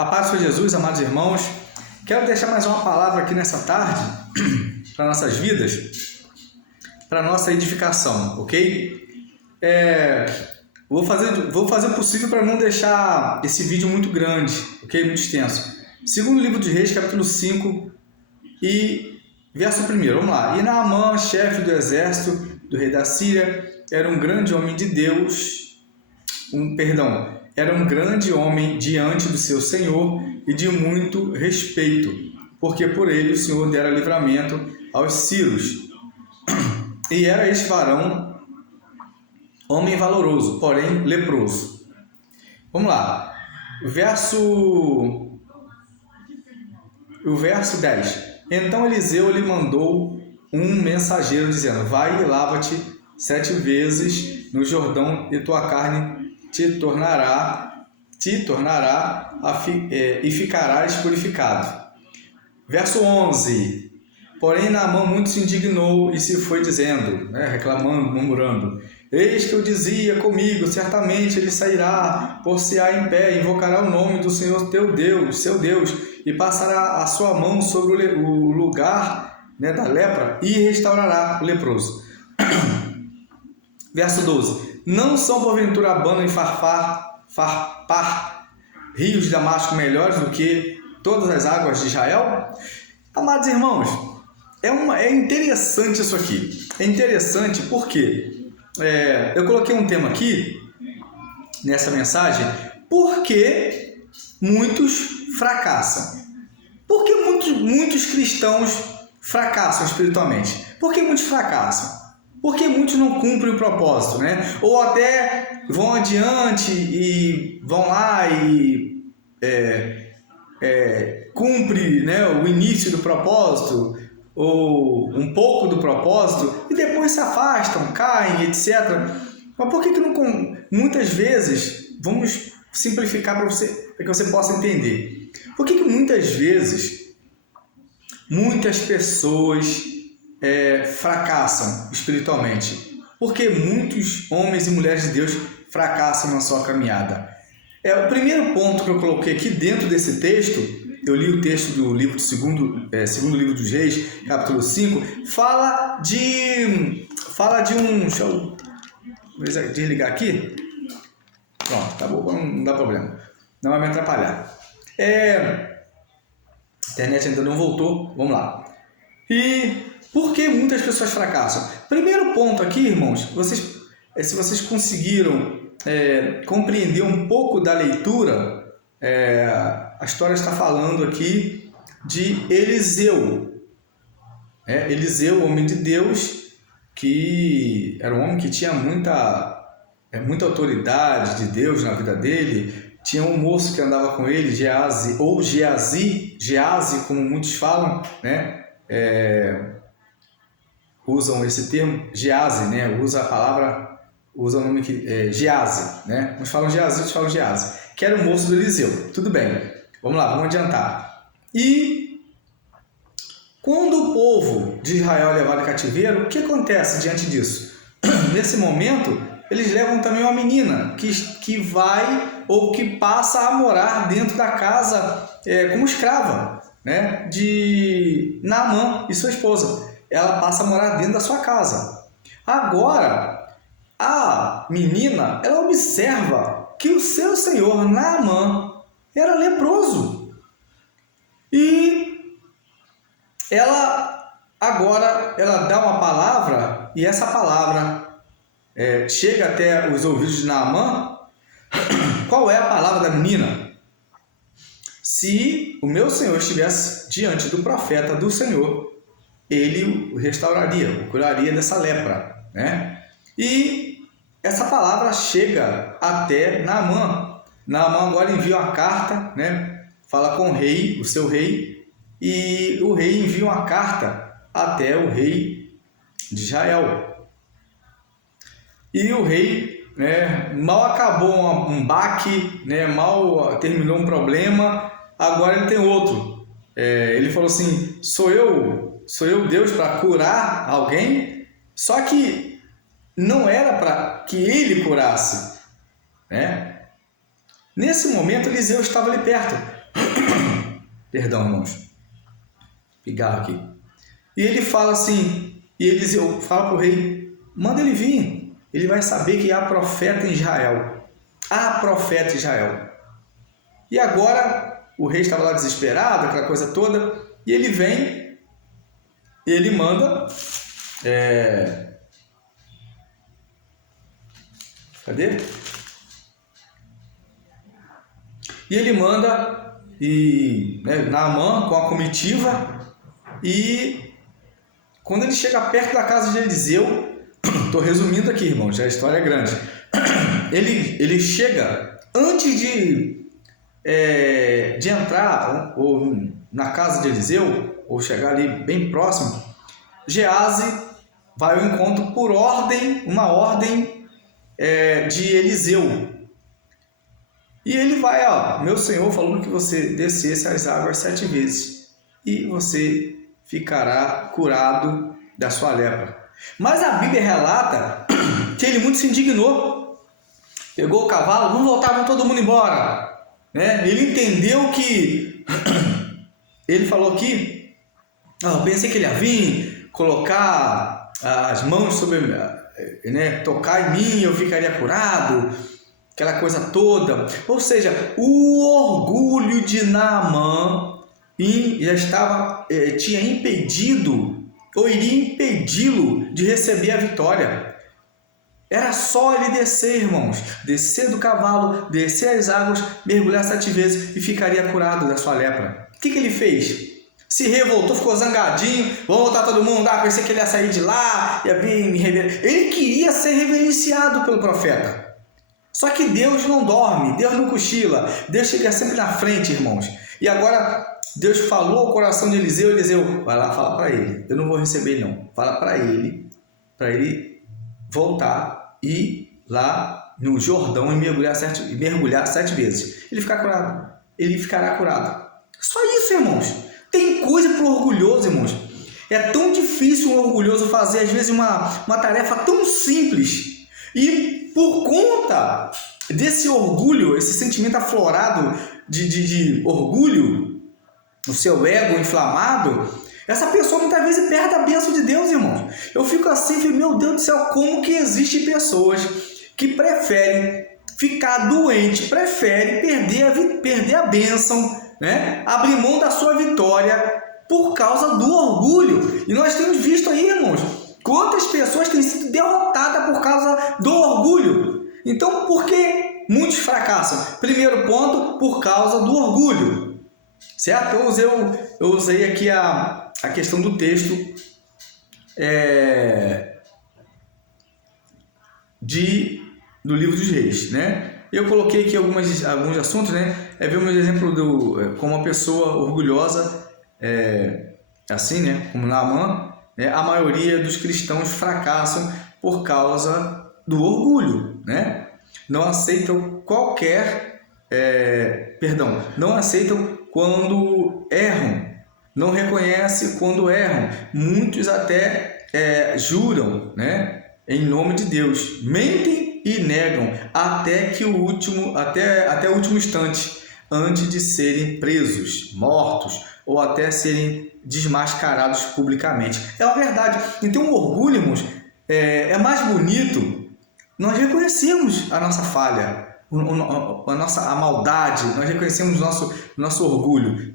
A paz de Jesus, amados irmãos. Quero deixar mais uma palavra aqui nessa tarde para nossas vidas, para nossa edificação, ok? Vou fazer o possível para não deixar esse vídeo muito grande, ok? Muito extenso. Segundo livro de Reis, capítulo 5 e verso 1. Vamos lá. E Naamã, chefe do exército do rei da Síria, era um grande homem de Deus, era um grande homem diante do seu Senhor e de muito respeito, porque por ele o Senhor dera livramento aos sírios. E era este varão homem valoroso, porém leproso. Vamos lá. O verso 10. Então Eliseu lhe mandou um mensageiro dizendo: vai e lava-te 7 vezes no Jordão e tua carne te tornará e ficarás purificado. Verso 11. Porém Naamã muito se indignou e se foi dizendo, reclamando, murmurando: eis que eu dizia comigo, certamente ele sairá, por-se-á em pé, invocará o nome do Senhor teu Deus, seu Deus, e passará a sua mão sobre o lugar da lepra e restaurará o leproso. Verso 12. Não são porventura Abana e Farpar, rios de Damasco, melhores do que todas as águas de Israel? Amados irmãos, é interessante isso aqui. É interessante porque eu coloquei um tema aqui nessa mensagem: por que muitos fracassam? Por que muitos cristãos fracassam espiritualmente? Por que muitos fracassam? Porque muitos não cumprem o propósito, Ou até vão adiante e vão lá e cumpre, o início do propósito ou um pouco do propósito e depois se afastam, caem, etc. Mas por que não? Muitas vezes, vamos simplificar para que você possa entender. Por que muitas vezes muitas pessoas fracassam espiritualmente? Porque muitos homens e mulheres de Deus fracassam na sua caminhada. O primeiro ponto que eu coloquei aqui dentro desse texto, eu li o texto do livro segundo livro dos Reis, capítulo 5, fala de um... Deixa eu desligar aqui. Pronto, tá bom, não dá problema. Não vai me atrapalhar. A internet ainda não voltou, vamos lá. E por que muitas pessoas fracassam? Primeiro ponto aqui, irmãos, se vocês conseguiram compreender um pouco da leitura, a história está falando aqui de Eliseu. Eliseu, homem de Deus, que era um homem que tinha muita autoridade de Deus na vida dele. Tinha um moço que andava com ele, Geazi, ou Geazi, como muitos falam, usam esse termo, Geazi, usa o nome que Geazi, Uns falam Geazi, outros falam Geazi, que era o moço do Eliseu. Tudo bem, vamos lá, vamos adiantar. E quando o povo de Israel é levado em cativeiro, o que acontece diante disso? Nesse momento, eles levam também uma menina que vai ou que passa a morar dentro da casa como escrava, de Naamã e sua esposa. Ela passa a morar dentro da sua casa. Agora, a menina, ela observa que o seu senhor Naamã era leproso. E ela dá uma palavra, e essa palavra chega até os ouvidos de Naamã. Qual é a palavra da menina? Se o meu senhor estivesse diante do profeta do Senhor, ele o restauraria, o curaria dessa lepra, E essa palavra chega até Naamã. Naamã agora envia uma carta, fala com o rei, o seu rei, e o rei envia uma carta até o rei de Israel. E o rei, mal acabou um baque, mal terminou um problema, agora ele tem outro. Ele falou assim: sou eu Deus para curar alguém? Só que não era para que ele curasse, Nesse momento, Eliseu estava ali perto. Perdão, irmãos. Pigarro aqui. E ele fala assim, e Eliseu fala para o rei, manda ele vir. Ele vai saber que há profeta em Israel. Há profeta em Israel. E agora, o rei estava lá desesperado, aquela coisa toda, e ele vem, e ele manda... Cadê? E ele manda Naamã com a comitiva, e quando ele chega perto da casa de Eliseu, estou resumindo aqui, irmãos, a história é grande. Ele chega antes de entrar ou na casa de Eliseu, ou chegar ali bem próximo. Geazi vai ao encontro por ordem, uma ordem de Eliseu. E ele vai, meu Senhor falou que você descesse as águas 7 vezes e você ficará curado da sua lepra. Mas a Bíblia relata que ele muito se indignou. Pegou o cavalo, vamos voltar, vamos todo mundo embora. Ele entendeu que... Ele falou aqui, eu pensei que ele ia vir, colocar as mãos sobre... tocar em mim, eu ficaria curado. Aquela coisa toda. Ou seja, o orgulho de Naamã tinha impedido, ou iria impedi-lo de receber a vitória. Era só ele descer, irmãos, descer do cavalo, descer as águas, mergulhar 7 vezes e ficaria curado da sua lepra. O que ele fez? Se revoltou, ficou zangadinho, vamos voltar todo mundo, pensei que ele ia sair de lá, ia vir me reverenciar. Ele queria ser reverenciado pelo profeta. Só que Deus não dorme, Deus não cochila, Deus chega sempre na frente, irmãos. E agora Deus falou ao coração de Eliseu, vai lá, fala para ele, eu não vou receber não, fala para ele voltar e lá no Jordão e mergulhar 7 vezes. Ele ficará curado, ele ficará curado. Só isso, irmãos. Tem coisa para o orgulhoso, irmãos. É tão difícil um orgulhoso fazer às vezes uma tarefa tão simples. E por conta desse orgulho, esse sentimento aflorado de orgulho, o seu ego inflamado, essa pessoa muitas vezes perde a bênção de Deus, irmãos. Eu fico assim, meu Deus do céu, como que existem pessoas que preferem ficar doente, preferem perder a bênção, abrir mão da sua vitória por causa do orgulho. E nós temos visto aí, irmãos, quantas pessoas têm sido derrotadas por causa do orgulho. Então, por que muitos fracassam? Primeiro ponto, por causa do orgulho. Certo? Eu usei aqui a questão do texto do livro dos reis, Eu coloquei aqui alguns assuntos, Vemos o exemplo como uma pessoa orgulhosa, assim, como Naamã, a maioria dos cristãos fracassam por causa do orgulho, Não aceitam não aceitam quando erram, não reconhecem quando erram. Muitos até juram, em nome de Deus, mentem e negam até o último instante, antes de serem presos, mortos ou até serem desmascarados publicamente. É uma verdade. Então o orgulho, irmãos, é mais bonito nós reconhecemos a nossa falha, a maldade, nós reconhecemos nosso orgulho.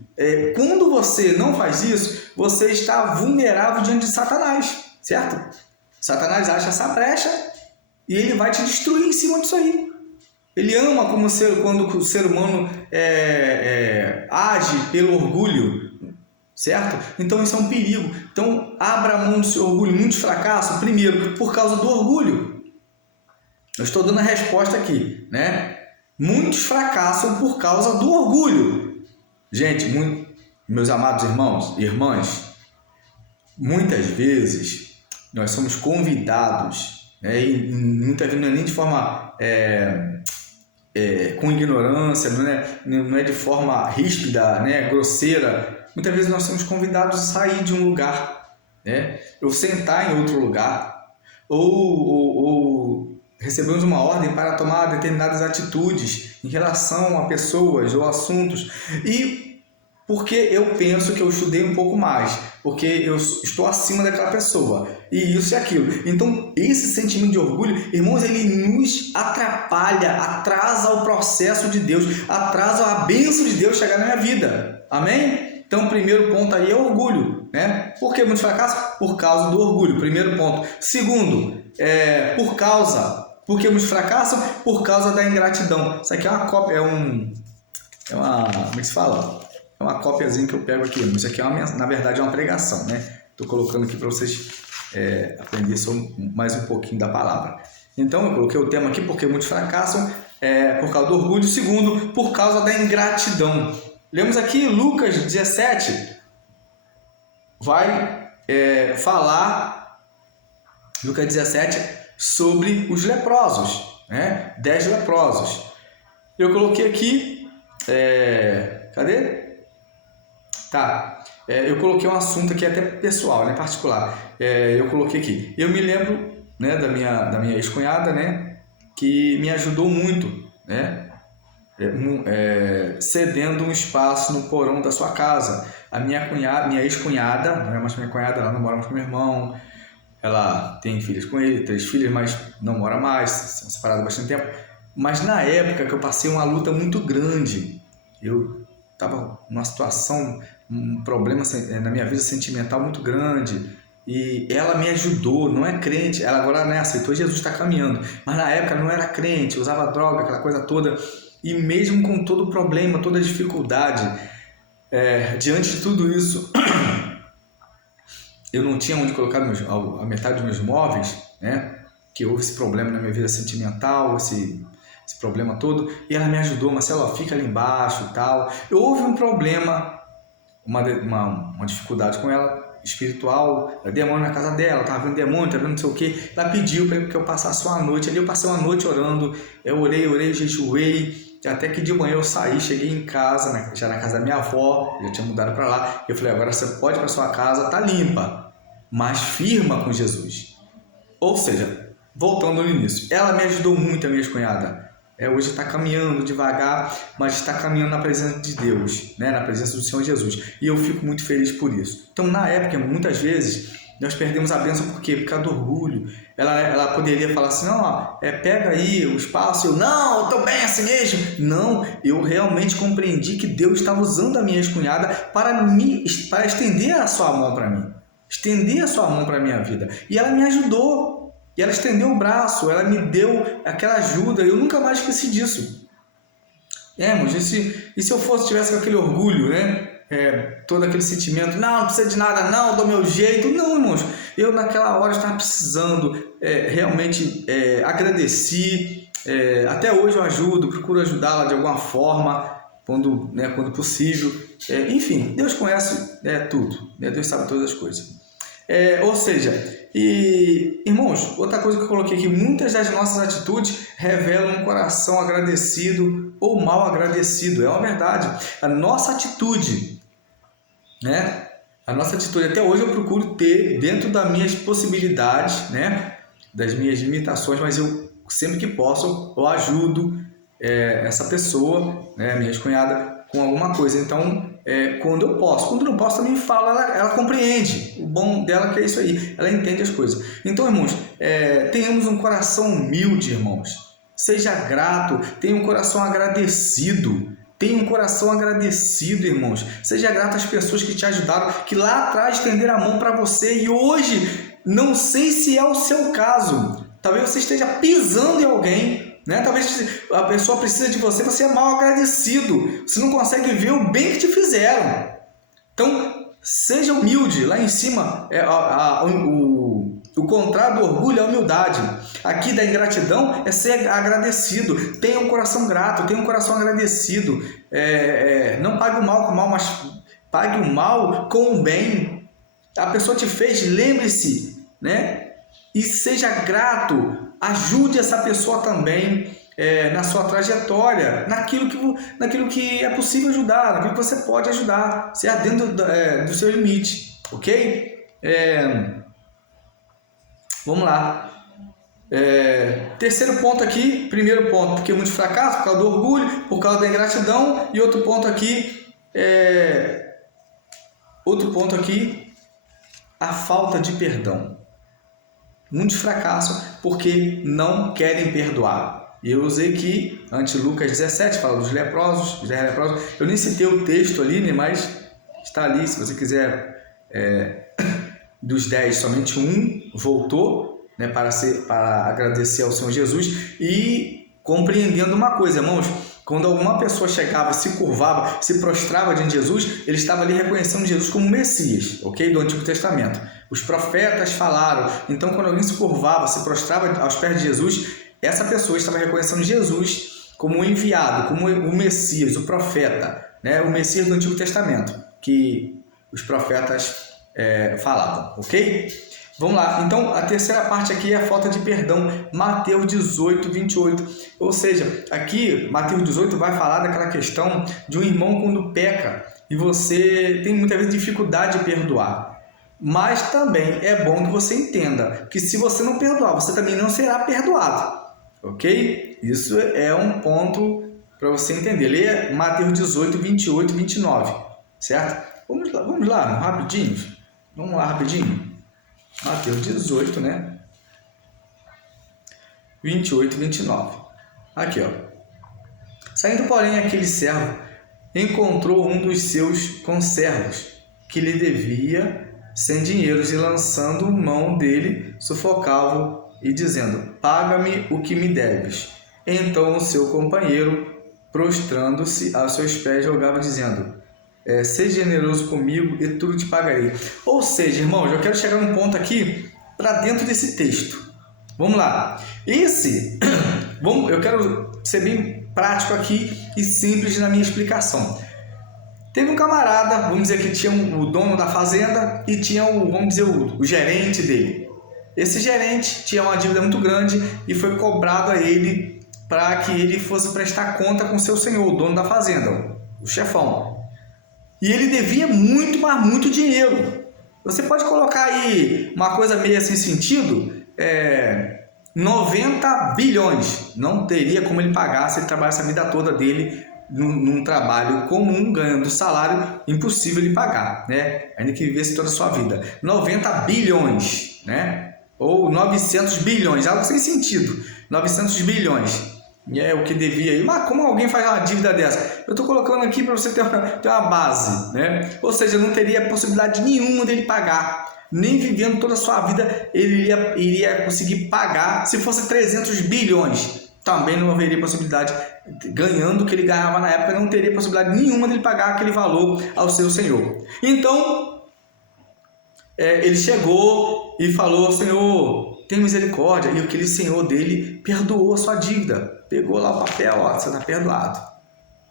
Quando você não faz isso, você está vulnerável diante de Satanás, certo? Satanás acha essa brecha e ele vai te destruir em cima disso aí. Ele ama quando o ser humano age pelo orgulho, certo? Então isso é um perigo. Então abra mão do seu orgulho. Muitos fracassam, primeiro, por causa do orgulho. Eu estou dando a resposta aqui, Muitos fracassam por causa do orgulho. Gente, meus amados irmãos e irmãs, muitas vezes nós somos convidados, e muitas vezes não é nem de forma com ignorância, não é de forma ríspida, grosseira. Muitas vezes nós somos convidados a sair de um lugar, ou sentar em outro lugar, ou recebemos uma ordem para tomar determinadas atitudes em relação a pessoas ou assuntos, e porque eu penso que eu estudei um pouco mais, porque eu estou acima daquela pessoa, e isso e aquilo. Então, esse sentimento de orgulho, irmãos, ele nos atrapalha, atrasa o processo de Deus, atrasa a bênção de Deus chegar na minha vida. Amém? Então, o primeiro ponto aí é o orgulho, né? Por que muitos fracassam? Por causa do orgulho, primeiro ponto. Segundo, porque muitos fracassam? Por causa da ingratidão. Isso aqui é uma cópia, como é que se fala? É uma cópiazinha que eu pego aqui. Isso aqui na verdade é uma pregação, né? Estou colocando aqui para vocês aprenderem mais um pouquinho da palavra. Então, eu coloquei o tema aqui porque muitos fracassam por causa do orgulho. Segundo, por causa da ingratidão. Lemos aqui Lucas 17, vai falar, Lucas 17, sobre os leprosos, né? 10 leprosos. Eu coloquei aqui, cadê? Tá, eu coloquei um assunto aqui até pessoal, né, particular. Eu coloquei aqui, eu me lembro, né, da minha ex-cunhada, né, que me ajudou muito, né, cedendo um espaço no porão da sua casa. A minha ex-cunhada, não é mais minha cunhada, ela não mora mais com meu irmão, ela tem filhos com ele, 3 filhas, mas não mora mais, são separados há bastante tempo. Mas na época que eu passei uma luta muito grande, eu estava numa situação, um problema na minha vida sentimental muito grande, e ela me ajudou, não é crente, ela agora aceitou Jesus, está caminhando, mas na época não era crente, usava droga, aquela coisa toda, e mesmo com todo o problema, toda a dificuldade, diante de tudo isso, eu não tinha onde colocar a metade dos meus móveis, né? Que houve esse problema na minha vida sentimental, esse problema todo, e ela me ajudou, Marcelo, fica ali embaixo e tal. Houve um problema, uma dificuldade com ela, espiritual, demônio na casa dela, estava vendo demônio, estava vendo não sei o que, ela pediu para que eu passasse uma noite ali, eu passei uma noite orando, eu orei, jejuei, até que de manhã eu saí, cheguei em casa, já na casa da minha avó, já tinha mudado para lá, eu falei, agora você pode ir para sua casa, tá limpa, mas firma com Jesus. Ou seja, voltando no início, ela me ajudou muito, a minha ex-cunhada. Hoje está caminhando devagar, mas está caminhando na presença de Deus, né? Na presença do Senhor Jesus. E eu fico muito feliz por isso. Então, na época, muitas vezes, nós perdemos a bênção por quê? Por causa do orgulho. Ela poderia falar assim, não, pega aí o espaço. Não, eu estou bem assim mesmo. Não, eu realmente compreendi que Deus estava usando a minha ex-cunhada para estender a sua mão para mim. Estender a sua mão para a minha vida. E ela me ajudou. E ela estendeu o braço, ela me deu aquela ajuda, eu nunca mais esqueci disso. Mas e se eu tivesse com aquele orgulho, né? Todo aquele sentimento, não precisa de nada, não, do meu jeito. Não, irmãos, eu naquela hora estava precisando, realmente agradeci, até hoje eu ajudo, procuro ajudá-la de alguma forma, quando possível. Enfim, Deus conhece tudo, né? Deus sabe todas as coisas. Ou seja, irmãos, outra coisa que eu coloquei aqui, muitas das nossas atitudes revelam um coração agradecido ou mal agradecido, é uma verdade. A nossa atitude, né? A nossa atitude, até hoje eu procuro ter dentro das minhas possibilidades, né? Das minhas limitações, mas eu sempre que posso, eu ajudo essa pessoa, né? Minha ex-cunhada, com alguma coisa. Então, quando eu posso. Quando não posso, também falo, ela compreende. O bom dela que é isso aí. Ela entende as coisas. Então, irmãos, tenhamos um coração humilde, irmãos. Seja grato. Tenha um coração agradecido. Tenha um coração agradecido, irmãos. Seja grato às pessoas que te ajudaram, que lá atrás estenderam a mão para você. E hoje, não sei se é o seu caso. Talvez você esteja pisando em alguém, né? Talvez a pessoa precisa de você, você é mal agradecido, você não consegue ver o bem que te fizeram. Então, seja humilde. Lá em cima, o contrário do orgulho é a humildade. Aqui da ingratidão é ser agradecido. Tenha um coração grato, tenha um coração agradecido. Não pague o mal com o mal, mas pague o mal com o bem. A pessoa te fez, lembre-se, né? E seja grato. Ajude essa pessoa também na sua trajetória, naquilo que é possível ajudar, naquilo que você pode ajudar, se é dentro do seu limite, ok? Vamos lá. Terceiro ponto aqui, primeiro ponto, porque muitos fracassos, por causa do orgulho, por causa da ingratidão, e outro ponto aqui, Outro ponto aqui, a falta de perdão. Muitos fracassam porque não querem perdoar. E eu usei aqui, ante Lucas 17, fala dos leprosos, os 10 leprosos. Eu nem citei o texto ali, né, mas está ali, se você quiser, dos 10, somente um voltou, né, para agradecer ao Senhor Jesus. E compreendendo uma coisa, irmãos, quando alguma pessoa chegava, se curvava, se prostrava diante de Jesus, ele estava ali reconhecendo Jesus como Messias, ok? Do Antigo Testamento. Os profetas falaram. Então, quando alguém se curvava, se prostrava aos pés de Jesus, essa pessoa estava reconhecendo Jesus como o enviado, como o Messias, o profeta, né? O Messias do Antigo Testamento, que os profetas falavam, ok? Vamos lá, então a terceira parte aqui é a falta de perdão, Mateus 18, 28. Ou seja, aqui Mateus 18 vai falar daquela questão de um irmão quando peca e você tem muitas vezes dificuldade de perdoar. Mas também é bom que você entenda que se você não perdoar, você também não será perdoado, ok? Isso é um ponto para você entender. Leia Mateus 18, 28 e 29, certo? Vamos lá, rapidinho. Vamos lá, rapidinho. Mateus 18, né? 28 e 29. Aqui, ó. Saindo, porém, aquele servo encontrou um dos seus conservos, que lhe devia 100 dinheiros, e lançando mão dele, sufocava-o e dizendo: paga-me o que me deves. Então o seu companheiro, prostrando-se a seus pés, rogava, dizendo: seja generoso comigo e tudo te pagarei. Ou seja, irmãos, eu quero chegar num ponto aqui para dentro desse texto. Vamos lá. Eu quero ser bem prático aqui e simples na minha explicação. Teve um camarada, vamos dizer que tinha o dono da fazenda e tinha o gerente dele. Esse gerente tinha uma dívida muito grande e foi cobrado a ele para que ele fosse prestar conta com seu senhor, o dono da fazenda, o chefão. E ele devia muito, mas muito dinheiro. Você pode colocar aí uma coisa meio assim sentido, 90 bilhões. Não teria como ele pagar se ele trabalhasse a vida toda dele num trabalho comum, ganhando salário, impossível ele pagar, né? Ainda que vivesse toda a sua vida. 90 bilhões, né? Ou 900 bilhões, algo sem sentido. 900 bilhões. É o que devia ir. Mas como alguém faz uma dívida dessa? Eu estou colocando aqui para você ter uma base, né? Ou seja, não teria possibilidade nenhuma dele pagar. Nem vivendo toda a sua vida ele iria conseguir pagar. Se fosse 300 bilhões, também não haveria possibilidade. Ganhando o que ele ganhava na época, não teria possibilidade nenhuma dele pagar aquele valor ao seu senhor. Então, ele chegou e falou: Senhor, tem misericórdia. E aquele senhor dele perdoou a sua dívida. Pegou lá o papel, ó, você está perdoado.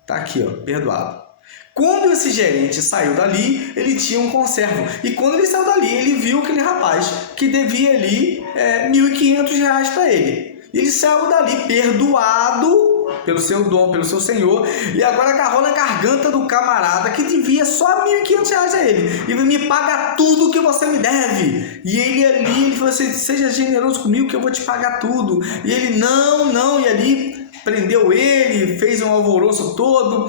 Está aqui, ó, perdoado. Quando esse gerente saiu dali, ele tinha um conservo. E quando ele saiu dali, ele viu aquele rapaz que devia ali R$1.500 para ele. Ele saiu dali perdoado pelo seu dono, pelo seu senhor, e agora agarrou na garganta do camarada que devia só R$1.500 a ele. E me paga tudo que você me deve. E ele falou assim: seja generoso comigo que eu vou te pagar tudo. E ele, não, e ali prendeu ele, fez um alvoroço todo.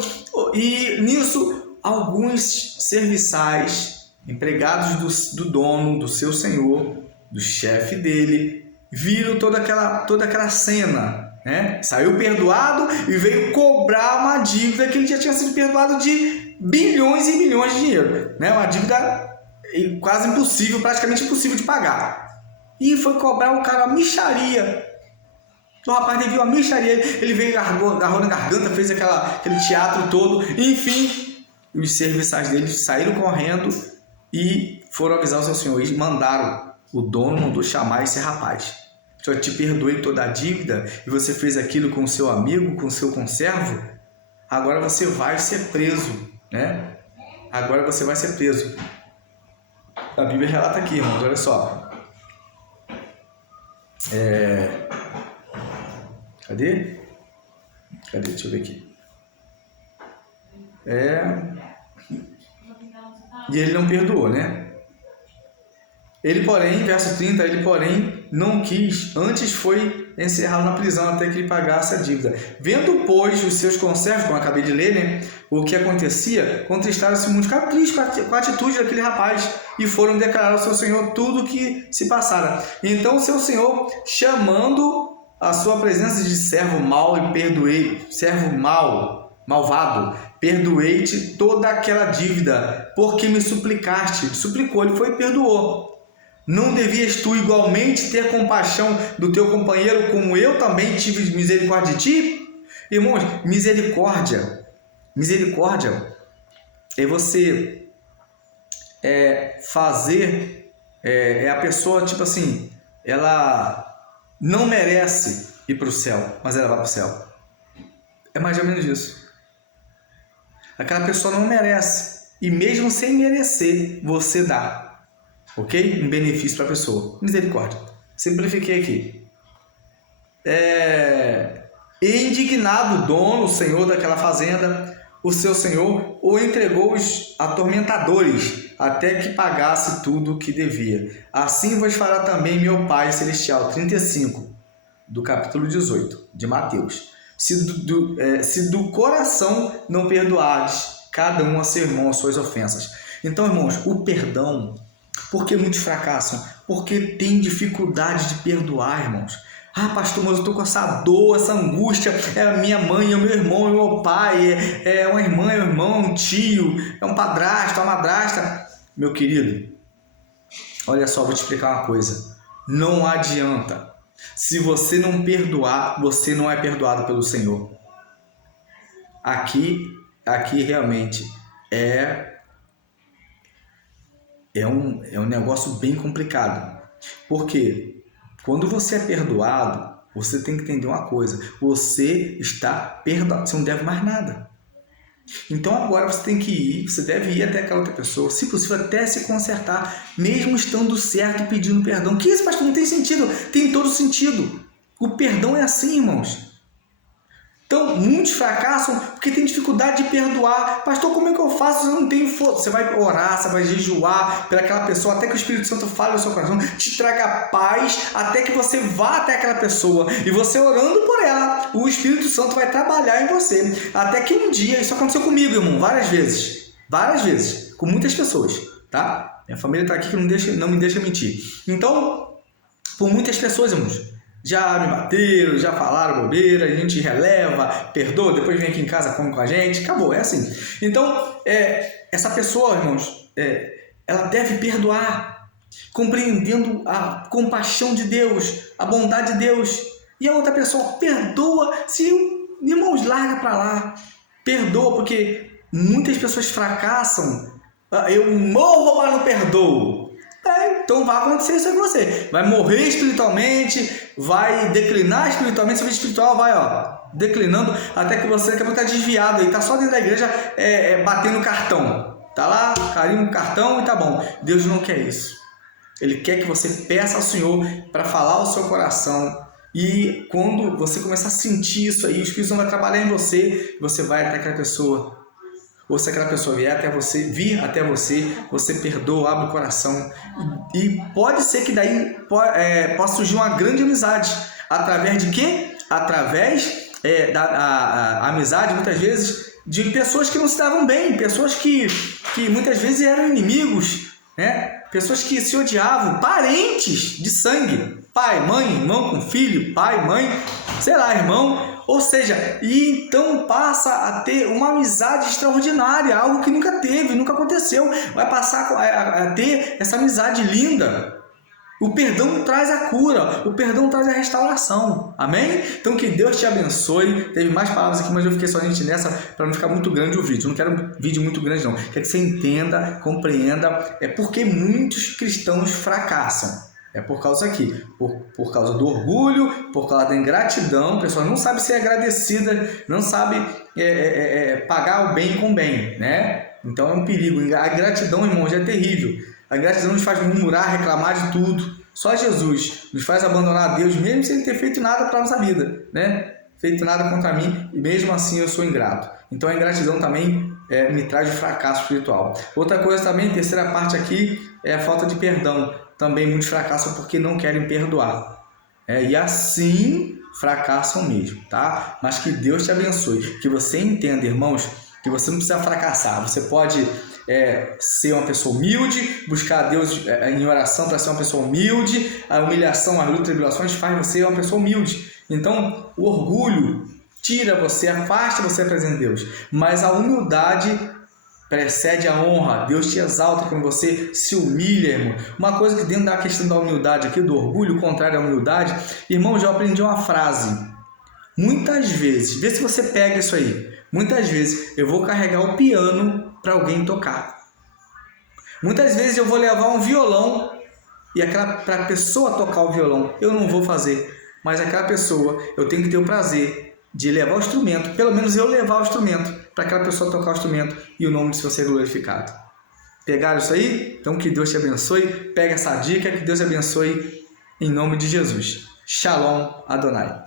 E nisso, alguns serviçais, empregados do dono, do seu senhor, do chefe dele, viram toda aquela cena, né? Saiu perdoado e veio cobrar uma dívida que ele já tinha sido perdoado de bilhões e bilhões de dinheiro, né? Uma dívida quase impossível, praticamente impossível de pagar. E foi cobrar o cara uma mixaria. O rapaz devia uma mixaria, ele veio, agarrou na garganta, fez aquele teatro todo. Enfim, os serviçais dele saíram correndo e foram avisar o seu senhor. E o dono mandou chamar esse rapaz. Eu te perdoei toda a dívida e você fez aquilo com o seu amigo, com o seu conservo. Agora você vai ser preso, né? Agora você vai ser preso. A Bíblia relata aqui, irmãos, olha só. Cadê? Deixa eu ver aqui. E ele não perdoou, né? verso 30, ele porém não quis, antes foi encerrado na prisão até que ele pagasse a dívida. Vendo, pois, os seus conservos, como eu acabei de ler, né, o que acontecia, contristaram-se muito, ficaram tristes com a atitude daquele rapaz e foram declarar ao seu senhor tudo o que se passara. Então o seu senhor, chamando a sua presença de servo mau e perdoei, servo mau, malvado, perdoei-te toda aquela dívida, porque me suplicaste. Suplicou, ele foi e perdoou. Não devias tu igualmente ter compaixão do teu companheiro, como eu também tive misericórdia de ti? Irmãos, misericórdia é você fazer, a pessoa, tipo assim, ela não merece ir para o céu, mas ela vai para o céu. É mais ou menos isso. Aquela pessoa não merece, e mesmo sem merecer, você dá. Ok? Um benefício para a pessoa. Misericórdia. Simplifiquei aqui. E indignado o dono, o senhor daquela fazenda, o seu senhor o entregou os atormentadores até que pagasse tudo o que devia. Assim vos fará também meu Pai Celestial. 35 do capítulo 18 de Mateus. Se do coração não perdoares cada um a seu irmão as suas ofensas. Então, irmãos, o perdão. Por que muitos fracassam? Porque tem dificuldade de perdoar, irmãos. Ah, pastor, mas eu estou com essa dor, essa angústia. É a minha mãe, é o meu irmão, é o meu pai, é uma irmã, é um irmão, é um tio, é um padrasto, é uma madrasta. Meu querido, olha só, vou te explicar uma coisa. Não adianta. Se você não perdoar, você não é perdoado pelo Senhor. Aqui realmente é um negócio bem complicado. Porque quando você é perdoado, você tem que entender uma coisa. Você está perdoado, você não deve mais nada. Então agora você deve ir até aquela outra pessoa, se possível até se consertar, mesmo estando certo, pedindo perdão. Que isso, pastor? Não tem sentido? Tem todo sentido. O perdão é assim, irmãos. Então, muitos fracassam porque tem dificuldade de perdoar. Pastor, como é que eu faço? Eu não tenho força. Você vai orar, você vai jejuar pelaquela pessoa até que o Espírito Santo fale no seu coração, te traga paz, até que você vá até aquela pessoa. E você orando por ela, o Espírito Santo vai trabalhar em você. Até que um dia, isso aconteceu comigo, irmão, várias vezes, com muitas pessoas, tá? Minha família está aqui que não me deixa mentir. Então, por muitas pessoas, irmãos, já me bateram, já falaram bobeira, a gente releva, perdoa, depois vem aqui em casa, come com a gente, acabou, é assim. Então, essa pessoa, irmãos, ela deve perdoar, compreendendo a compaixão de Deus, a bondade de Deus. E a outra pessoa perdoa, irmãos, larga para lá, perdoa, porque muitas pessoas fracassam. Eu morro, mas não perdoo. Então vai acontecer isso com você. Vai morrer espiritualmente, vai declinar espiritualmente, sua vida espiritual vai declinando até que você acaba de estar desviado aí, tá só dentro da igreja batendo cartão. Tá lá, carimba o cartão e tá bom. Deus não quer isso. Ele quer que você peça ao Senhor para falar ao seu coração. E quando você começar a sentir isso aí, o Espírito Santo vai trabalhar em você, você vai até aquela pessoa. Ou se aquela pessoa vir até você, você perdoa, abre o coração. E pode ser que daí possa surgir uma grande amizade. Através de quê? Através da amizade, muitas vezes, de pessoas que não se davam bem, pessoas que muitas vezes eram inimigos, né? Pessoas que se odiavam, parentes de sangue, pai, mãe, irmão com filho, pai, mãe, sei lá, irmão. Ou seja, e então passa a ter uma amizade extraordinária, algo que nunca teve, nunca aconteceu. Vai passar a ter essa amizade linda. O perdão traz a cura, o perdão traz a restauração. Amém? Então que Deus te abençoe. Teve mais palavras aqui, mas eu fiquei somente nessa para não ficar muito grande o vídeo. Eu não quero um vídeo muito grande, não. Quero que você entenda, compreenda. Porque muitos cristãos fracassam. É por causa aqui, por causa do orgulho, por causa da ingratidão. A pessoa não sabe ser agradecida, não sabe pagar o bem com o bem, né? Então é um perigo. A ingratidão, irmãos, é terrível. A ingratidão nos faz murmurar, reclamar de tudo. Só Jesus nos faz abandonar a Deus, mesmo sem ter feito nada para a nossa vida, né? Feito nada contra mim, e mesmo assim eu sou ingrato. Então a ingratidão também me traz fracasso espiritual. Outra coisa também, terceira parte aqui, é a falta de perdão. também muitos fracassam porque não querem perdoar. E assim fracassam mesmo, tá? Mas que Deus te abençoe, que você entenda, irmãos, que você não precisa fracassar. Você pode ser uma pessoa humilde, buscar a Deus em oração para ser uma pessoa humilde. A humilhação, as lutas e tribulações faz você uma pessoa humilde. Então, o orgulho tira você, afasta você da presença de Deus. Mas a humildade precede a honra. Deus te exalta quando você se humilha, irmão. Uma coisa que dentro da questão da humildade aqui, do orgulho, o contrário da humildade, irmão, já aprendi uma frase. Muitas vezes, vê se você pega isso aí. Muitas vezes eu vou carregar o piano para alguém tocar. Muitas vezes eu vou levar um violão e para a pessoa tocar o violão, eu não vou fazer. Mas aquela pessoa, eu tenho que ter o prazer de levar o instrumento, pelo menos eu levar o instrumento, para aquela pessoa tocar o instrumento e o nome de Deus ser glorificado. Pegaram isso aí? Então que Deus te abençoe. Pega essa dica, que Deus te abençoe em nome de Jesus. Shalom Adonai.